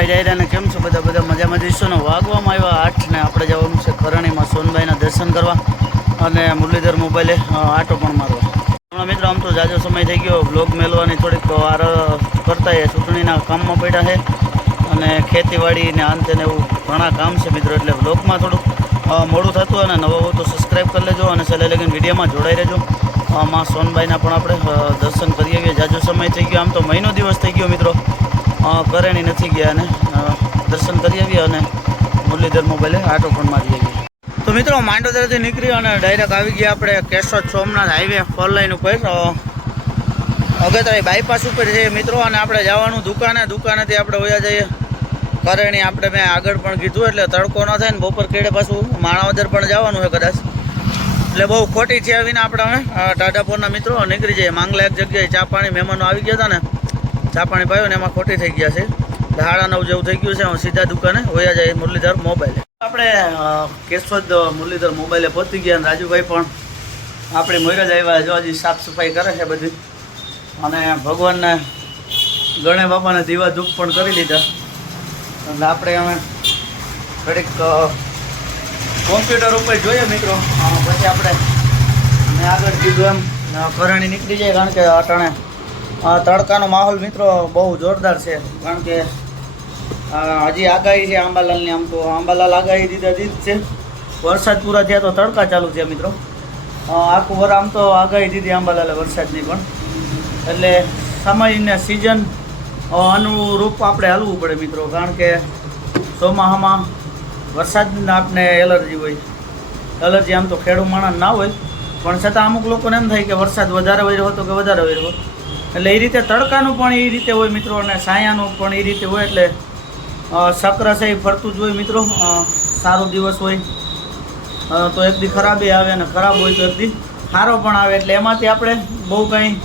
રામભાઈ ડાયરાને કેમ છો? બધા મજામાં જઈશું ને વાગવામાં આવ્યા 8 ને આપણે જવાનું છે કરણીમાં સોનભાઈના દર્શન કરવા અને મુરલીધર મોબાઈલે આટો પણ મારવા. હમણાં મિત્રો આમ તો જાજો સમય થઈ ગયો, બ્લોગ મેળવાની થોડીક વાર કરતા એ ચૂંટણીના કામમાં પડ્યા છે અને ખેતીવાડી ને અંતે ને એવું ઘણા કામ છે મિત્રો, એટલે બ્લોગમાં થોડુંક મોડું થતું અને નવા હોય તો સબસ્ક્રાઈબ કરી લેજો અને છેલ્લે લગીને વિડીયોમાં જોડાઈ રહેજો. માં સોનભાઈના પણ આપણે દર્શન કરી આવીએ. જાજો સમય થઈ ગયો, આમ તો મહિનો દિવસ થઈ ગયો મિત્રો, કરણી નથી ગયા અને દર્શન કરી આવીએ અને મુરલીધર મોબાઈલે આટો પણ મારી આવીએ. તો મિત્રો માંડોદરાથી નીકળી અને ડાયરેક્ટ આવી ગયા આપણે કેશોદ સોમનાથ હાઈવે 4 લાઈન ઉપર, અગતરાઈ બાયપાસ ઉપર છે મિત્રો. અને આપણે જવાનું દુકાનેથી આપણે વયા જઈએ કરણી. આપણે મેં આગળ પણ કીધું એટલે તડકો ન થાય ને બપોર કેડે પાછું માણાવદર પણ જવાનું છે કદાચ, એટલે બહુ ખોટી છે આવીને આપણે અમે ટાટાપોરના મિત્રો નીકળી જઈએ. માંગલા એક જગ્યાએ ચા પાણી મહેમાનો આવી ગયા હતા ને, ચા પાણી પાયો ને એમાં ખોટી થઈ ગયા છે. 9:30 જેવું થઈ ગયું છે. હું સીધા દુકાને વયા જાય મુરલીધર મોબાઈલે. આપણે કેશોદ મુરલીધર મોબાઈલે પહોંચી ગયા અને રાજુભાઈ પણ આપણી મોરજ આવ્યા. જો હજી સાફ સફાઈ કરે છે બધી અને ભગવાનને ગણે બાપાને દીવા ધૂપ પણ કરી લીધા. એટલે આપણે અમે ઘડીક કોમ્પ્યુટર ઉપર જોઈએ મિત્રો, પછી આપણે મેં આગળ કીધું એમ કરણી નીકળી જાય. કારણ કે અટાણે તડકાનો માહોલ મિત્રો બહુ જોરદાર છે, કારણ કે હજી આગાહી છે આંબાલાલની. આમ તો આંબાલાલ આગાહી દીધી છે, વરસાદ પૂરા થયા તો તડકા ચાલુ છે મિત્રો. આખું વર આમ તો આગાહી દીધી આંબાલાલે વરસાદની પણ, એટલે સમયને સિઝન અનુરૂપ આપણે હાલવું પડે મિત્રો. કારણ કે ચોમાસામાં વરસાદના આપણે એલર્જી હોય. એલર્જી આમ તો ખેડૂત માણસ ના હોય, પણ છતાં અમુક લોકોને એમ થાય કે વરસાદ વધારે વર્યો હતો કે વધારે વર્યો, એટલે એ રીતે તડકાનું પણ એ રીતે હોય મિત્રો અને છાયાનું પણ એ રીતે હોય. એટલે ચક્ર છે એ ફરતું જ હોય મિત્રો. સારો દિવસ હોય તો એક દી ખરાબે આવે અને ખરાબ હોય તો એક દી સારો પણ આવે. એટલે એમાંથી આપણે બહુ કંઈ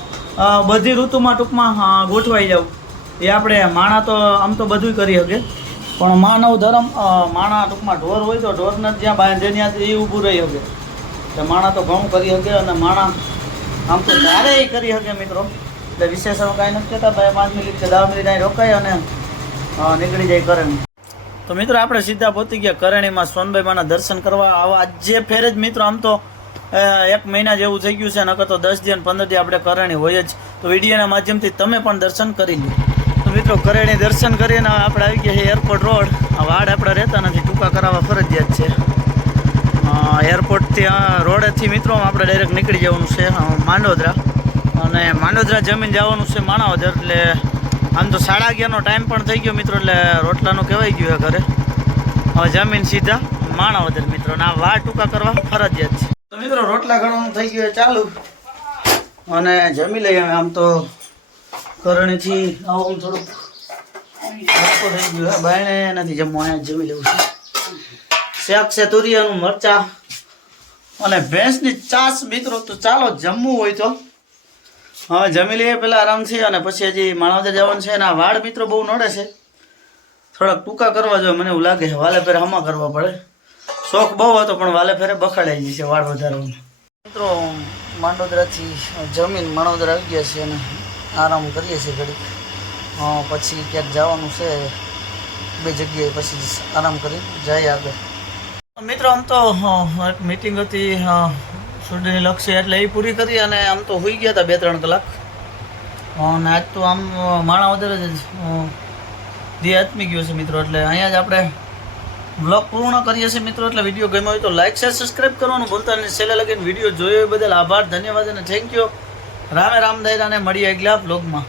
બધી ઋતુમાં ટૂંકમાં ગોઠવાઈ જવું એ આપણે માણા તો આમ તો બધું કરી શકે, પણ માનવ ધર્મ માણા ટૂંકમાં ઢોર હોય તો ઢોરને જ્યાં બાંધે ત્યાં એ ઊભું રહી શકે. એટલે માણા તો ઘણું કરી શકે અને માણા આમ તો ત્યારે એ કરી શકે મિત્રો. એટલે વિશેષણ કાંઈ નથી કહેતા, ભાઈ 5 મિનિટ કે 10 મિનિટ અહીં રોકાય અને નીકળી જાય કરણી. તો મિત્રો આપણે સીધા પહોંચી ગયા કરણીમાં સોનભાઈ માના દર્શન કરવા. આવા આજે ફેર જ મિત્રો આમ તો 1 મહિના જેવું થઈ ગયું છે, નકર તો 10 દી અને 15 દી આપણે કરણી હોય જ. તો વિડીયોના માધ્યમથી તમે પણ દર્શન કરી લો. તો મિત્રો કરણી દર્શન કરીને આપણે આવી ગયા છે એરપોર્ટ રોડ. વાડ આપણે રહેતા નથી, ટૂંકા કરાવવા ફરજિયાત છે. એરપોર્ટથી રોડેથી મિત્રો આપણે ડાયરેક્ટ નીકળી જવાનું છે માંડોદરા, અને માંડોદરા જમીન જવાનું છે માણાવદર. એટલે આમ તો 11:30નો ટાઈમ પણ થઈ ગયો મિત્રો, એટલે રોટલાનું કહેવાય ગયું ઘરે. હવે જમીન સીધા માણાવદર મિત્રો, અને આ વાડ ટૂંકા કરવા ફરજિયાત છે. તો મિત્રો રોટલા ઘણવાનું થઈ ગયું ચાલુ અને જમી લઈએ. આમ તો કરણીથી આવું થોડુંક નાસ્તો થઈ ગયો, બાયણે નથી જમવું, અહીંયા જમી લેવું છે. શાક છે તુરિયાનું, મરચા અને ભેંસની ચાસ મિત્રો. તો ચાલો જમવું હોય તો હવે જમી લઈએ પહેલાં આરામથી, અને પછી હજી માણાવદર જવાનું છે. અને આ વાળ મિત્રો બહુ નડે છે, થોડાક ટૂંકા કરવા જોઈએ મને એવું લાગે છે. વાલે ફેરે હમા કરવા પડે. શોખ બહુ હતો પણ વાલે ફેરે બખાડાઈ જશે વાળ વધારવાનું. મિત્રો માંડોદરાથી જમીન માણાવદર આવી ગયા છે અને આરામ કરીએ છીએ ઘડીક, પછી ક્યાંક જવાનું છે 2 જગ્યાએ, પછી આરામ કરી જાય આગળ. મિત્રો આમ તો એક મિટિંગ હતી ચૂંટણી લક્ષી, એટલે એ પૂરી કરી અને આમ તો હોઈ ગયા હતા 2-3 કલાક. અને આજ તો આમ માણાવદર જ દી આત્મી ગયો છે મિત્રો. એટલે અહીંયા જ આપણે બ્લોગ પૂર્ણ કરીએ છીએ મિત્રો. એટલે વિડીયો ગમ્યો હોય તો લાઈક શેર સબસ્ક્રાઈબ કરવાનું ભૂલતા નહીં. છેલ્લે લગીને વિડીયો જોયો એ બદલ આભાર, ધન્યવાદ અને થેન્ક યુ. રામે રામ દાયરાને મળીએ આગલા બ્લોગમાં.